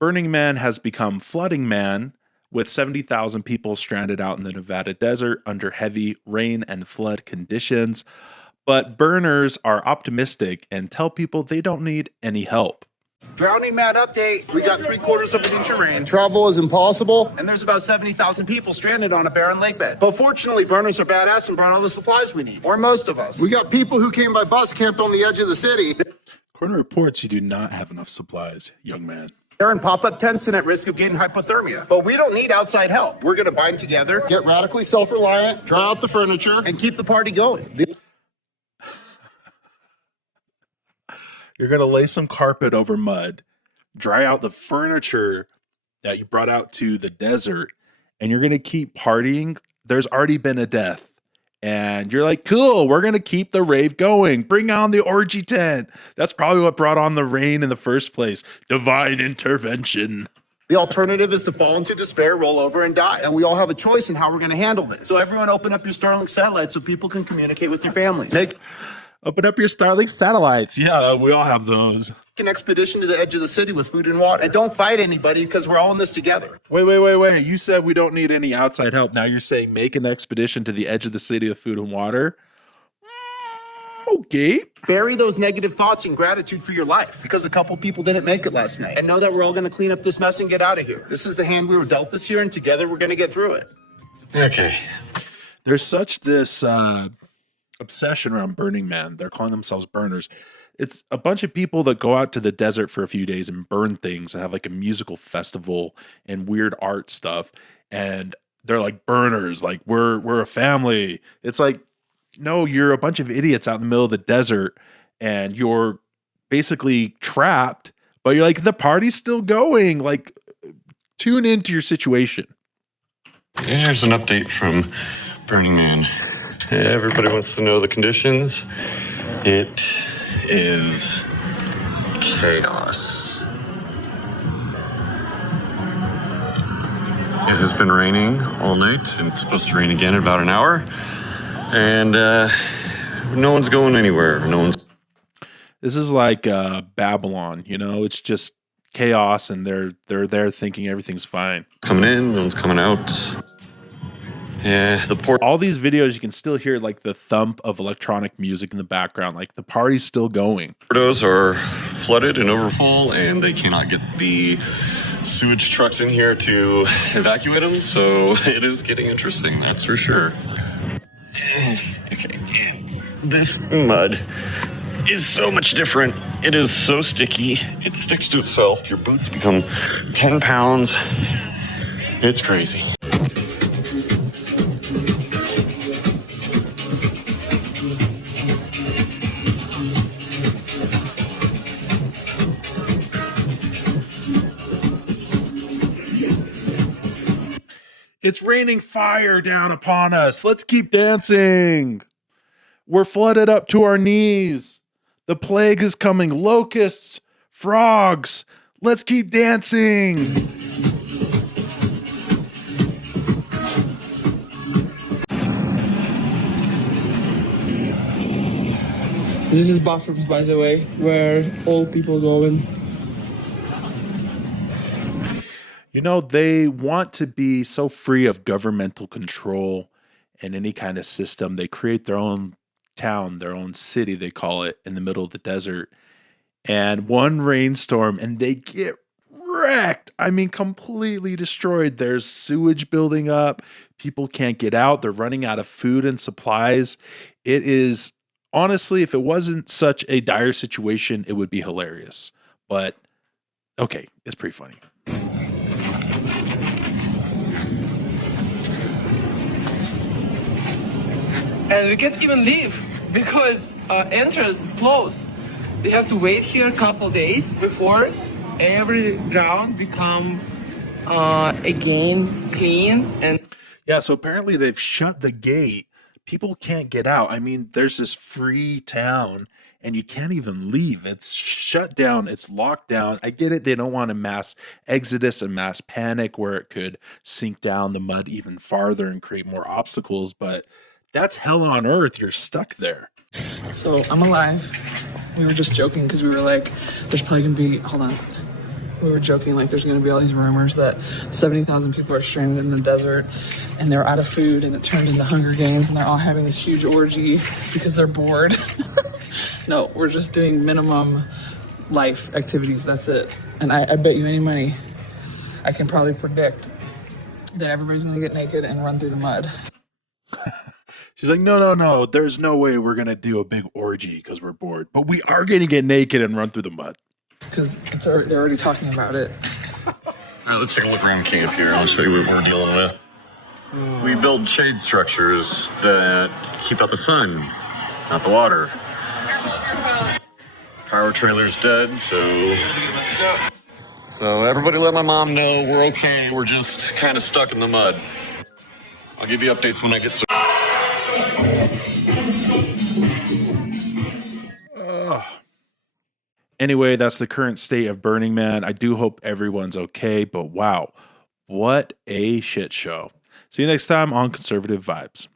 Burning Man has become Flooding Man, with 70,000 people stranded out in the Nevada desert under heavy rain and flood conditions. But burners are optimistic and tell people they don't need any help. Drowning Man update. We got 3/4 of an inch of rain. Travel is impossible. And there's about 70,000 people stranded on a barren lake bed. But fortunately, burners are badass and brought all the supplies we need. Or most of us. We got people who came by bus camped on the edge of the city. According to reports, you do not have enough supplies, young man. They're in pop-up tents and at risk of getting hypothermia. But we don't need outside help. We're going to bind together, Get radically self-reliant, dry out the furniture. and keep the party going. You're going to lay some carpet over mud, dry out the furniture that you brought out to the desert, and you're going to keep partying. There's already been a death. And you're like, cool, we're going to keep the rave going. Bring on the orgy tent. That's probably what brought on the rain in the first place. Divine intervention. The alternative is to fall into despair, roll over, and die. And we all have a choice in how we're going to handle this. So everyone open up your Starlink satellite so people can communicate with your families. Make Open up your Starlink satellites. Yeah, we all have those. an expedition to the edge of the city with food and water. And don't fight anybody because we're all in this together. Wait. You said we don't need any outside help. Now you're saying make an expedition to the edge of the city with food and water? Okay. Bury those negative thoughts in gratitude for your life because a couple people didn't make it last night. And know that we're all going to clean up this mess and get out of here. This is the hand we were dealt this year, and together we're going to get through it. Okay. There's such this obsession around Burning Man. They're calling themselves burners. It's a bunch of people that go out to the desert for a few days and burn things and have like a musical festival and weird art stuff. And they're like burners, like we're a family. It's like, no, you're a bunch of idiots out in the middle of the desert and you're basically trapped, but you're like, the party's still going. Like, tune into your situation. Here's an update from Burning Man. Everybody wants to know the conditions. It is chaos. It has been raining all night, and it's supposed to rain again in about an hour. And no one's going anywhere. This is like Babylon, you know? It's just chaos, and they're there thinking everything's fine. Coming in, no one's coming out. Yeah, all these videos, you can still hear like the thump of electronic music in the background. Like the party's still going. Portos are flooded and overfull, and they cannot get the sewage trucks in here to evacuate them. So it is getting interesting, that's for sure. Okay, this mud is so much different. It is so sticky. It sticks to itself. Your boots become 10 pounds. It's crazy. It's raining fire down upon us. Let's keep dancing. We're flooded up to our knees. The plague is coming. Locusts, frogs. Let's keep dancing. This is bathrooms, by the way, where all people go in. You know, they want to be so free of governmental control and any kind of system. They create their own town, their own city, they call it, in the middle of the desert. And one rainstorm and they get wrecked. I mean, completely destroyed. There's sewage building up. People can't get out. They're running out of food and supplies. It is, honestly, if it wasn't such a dire situation, it would be hilarious. But, okay, it's pretty funny. And we can't even leave because entrance is closed. We have to wait here a couple days before every ground become again clean. And yeah, so apparently they've shut the gate. People can't get out. I mean, there's this free town and you can't even leave. It's shut down. It's locked down. I get it. They don't want a mass exodus and mass panic where it could sink down the mud even farther and create more obstacles, but that's hell on earth. You're stuck there. So I'm alive. We were just joking because we were like, there's probably gonna be, hold on. We were joking, like, there's going to be all these rumors that 70,000 people are stranded in the desert and they're out of food, and it turned into Hunger Games and they're all having this huge orgy because they're bored. No, we're just doing minimum life activities. That's it. And I bet you any money, I can probably predict that everybody's going to get naked and run through the mud. She's like, no. There's no way we're going to do a big orgy because we're bored. But we are going to get naked and run through the mud. Because they're already talking about it. All right, let's take a look around camp here. I'll show you what we're dealing with. We build shade structures that keep out the sun, not the water. Power trailer's dead, so everybody let my mom know we're okay. We're just kind of stuck in the mud. I'll give you updates when I get some. Anyway, that's the current state of Burning Man. I do hope everyone's okay, but wow, what a shit show. See you next time on Conservative Vibes.